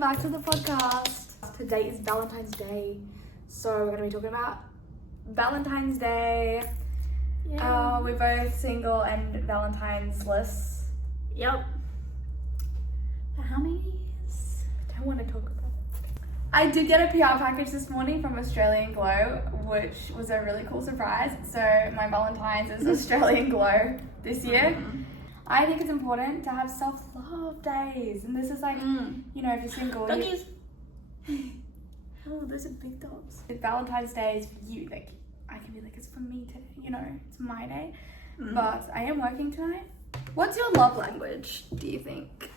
welcome back to the podcast. Today is Valentine's Day, so we're going to be talking about Valentine's Day. Yeah. We're both single and Valentine's-less. Yep. For how many years? I don't want to talk about it. I did get a PR package this morning from 𝐻𝒶𝓅𝓅𝓎, which was a really cool surprise. So my Valentine's is 𝐻𝒶𝓅𝓅𝓎 this year. Mm-hmm. I think it's important to have self-love days, and this is like, you know, if you're single, Doggies. oh, those are big dogs. Valentine's Day is for you. Like, I can be like, it's for me today. You know, it's my day. But I am working tonight. What's your love language, do you think?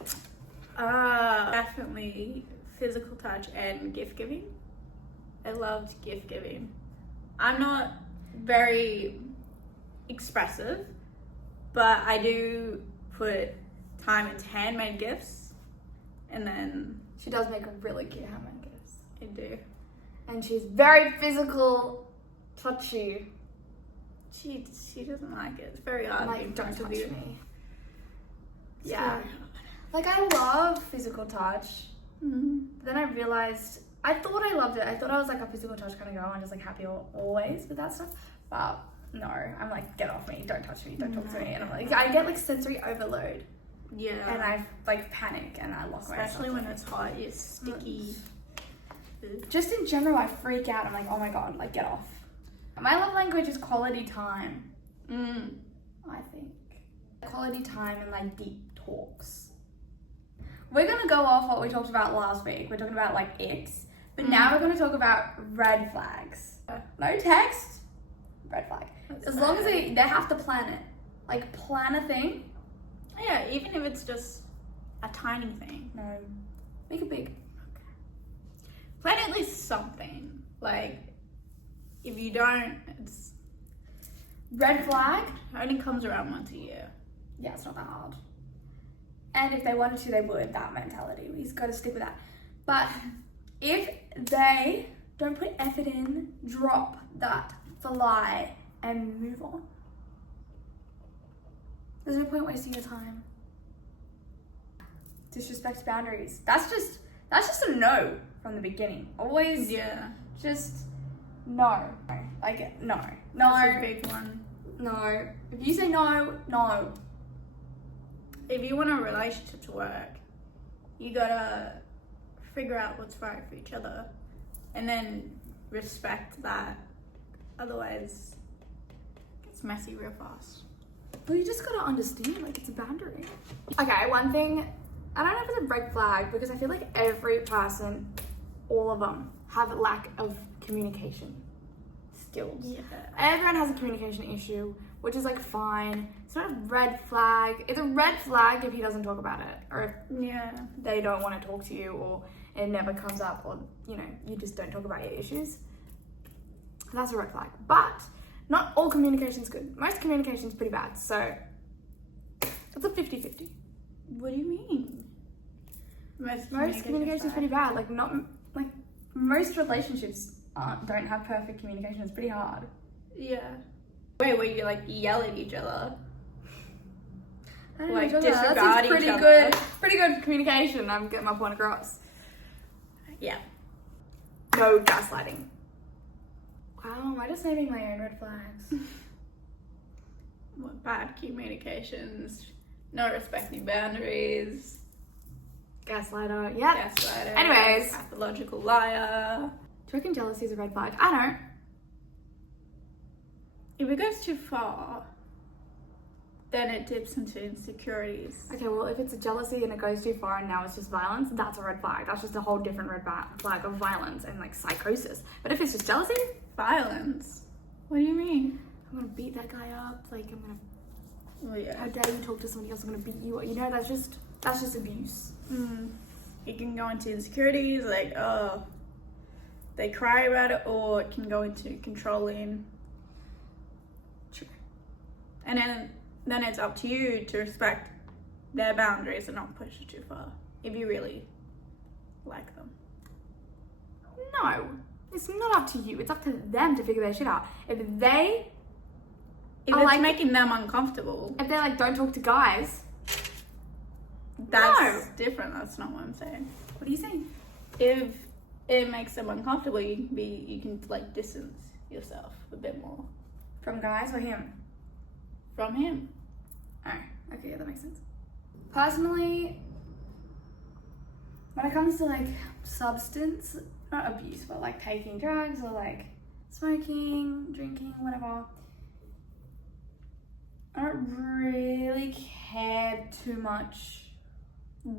Definitely physical touch and gift giving. I loved gift giving. I'm not very expressive, but I do put time into handmade gifts, and then She does make a really cute handmade gifts. I do. And she's very physical, touchy. She doesn't like it. It's very hard. Like, don't touch me. It's Yeah. very Like, I love physical touch. hard. Then I realized, I thought I loved it. I thought I was like a physical touch kind of girl and just like happy always with that stuff. But no, I'm like, get off me, don't touch me, don't talk to me. And I'm like, I get like sensory overload Yeah. and I like panic and I lock myself. Especially when it's hot, it's sticky. Just in general, I freak out. I'm like, oh my God, like get off. My love language is quality time, I think. Quality time and like deep talks. We're gonna go off what we talked about last week. We're talking about like icks, but now we're gonna talk about red flags. No text, red flag. As long as they have to plan it. Like plan a thing. Yeah, even if it's just a tiny thing. No, make it big. Plan at least something. Like, if you don't, it's Red flag. only comes around once a year. Yeah, it's not that hard. And if they wanted to, they would. That mentality. We've got to stick with that. But if they don't put effort in, drop that fly and move on. There's no point wasting your time. Disrespect boundaries. That's just a no from the beginning. Always just no. Like no. That's a big one. No. If you say no, no. If you want a relationship to work, you gotta figure out what's right for each other and then respect that. Otherwise, it gets messy real fast. Well, you just gotta understand, like, it's a boundary. Okay, one thing, I don't know if it's a red flag because I feel like every person, all of them, have a lack of communication skills. Yeah. Everyone has a communication issue, which is like fine. It's not a red flag. It's a red flag if he doesn't talk about it, or if they don't want to talk to you, or it never comes up, or you know, you just don't talk about your issues. That's a red flag. But not all communication is good. Most communication is pretty bad. So it's a 50-50. What do you mean? Most communication is pretty bad. Like most relationships don't have perfect communication. It's pretty hard. Yeah. Wait, where you like yell at each other? I don't Like, know, disregard that's each pretty other. good. Pretty good communication. I'm getting my point across. Yeah. No gaslighting. Wow, am I just naming my own red flags? What bad communications, not respecting boundaries, Gaslighter. Yeah. gaslighter, Anyways. pathological liar. Do you reckon jealousy is a red flag? I don't. If it goes too far, then it dips into insecurities. Okay, well, if it's a jealousy and it goes too far and now it's just violence, that's a red flag. That's just a whole different red flag of violence and like psychosis. But if it's just jealousy, Violence? What do you mean? I'm gonna beat that guy up. Like I'm gonna. Well, yeah. How dare you talk to somebody else? I'm gonna beat you. You know, that's just abuse. It can go into insecurities, like, oh, they cry about it, or it can go into controlling. True. And then it's up to you to respect their boundaries and not push it too far, if you really like them. No, it's not up to you. It's up to them to figure their shit out. If If I it's like- making them uncomfortable, they're like, don't talk to guys, That's different. That's not what I'm saying. What are you saying? If it makes them uncomfortable, you can like distance yourself a bit more From guys or him? from him. Oh, okay, yeah, that makes sense. Personally, when it comes to like substance, not abuse, but like taking drugs or like smoking, drinking, whatever, I don't really care too much.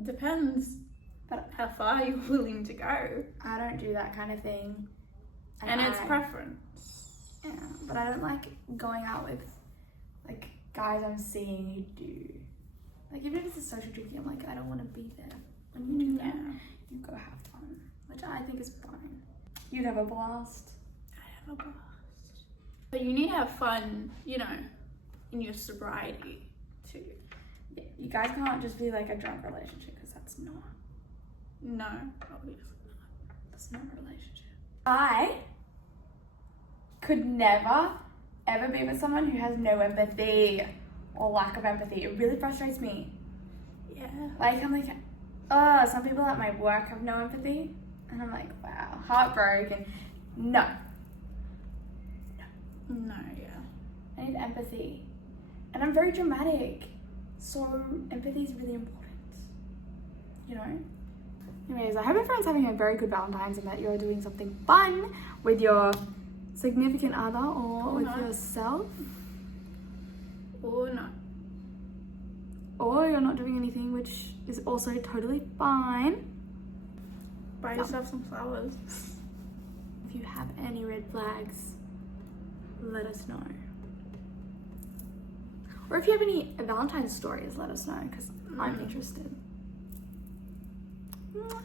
Depends But how far you're willing to go, I don't do that kind of thing. and it's I- preference. Yeah, but I don't like going out with like guys I'm seeing who do. Like even if it's a social drinking, I'm like, I don't want to be there when you do that. Yeah. You go have fun, which I think is fine. You'd have a blast. I have a blast. But you need to have fun, you know, in your sobriety too. Yeah, you guys can't just be like a drunk relationship because that's not No, obviously. a relationship. I could never ever be with someone who has no empathy or lack of empathy. It really frustrates me. Yeah. Like I'm like, some people at my work have no empathy, and I'm like, wow, heartbroken. No, No, yeah. I need empathy, and I'm very dramatic, so empathy is really important. You know. Anyways, I hope everyone's having a very good Valentine's and that you're doing something fun with your significant other or with not. yourself, Or not. or you're not doing anything, which is also totally fine. Buy yourself some flowers. If you have any red flags, let us know. Or if you have any Valentine's stories, let us know, because I'm interested. Mwah.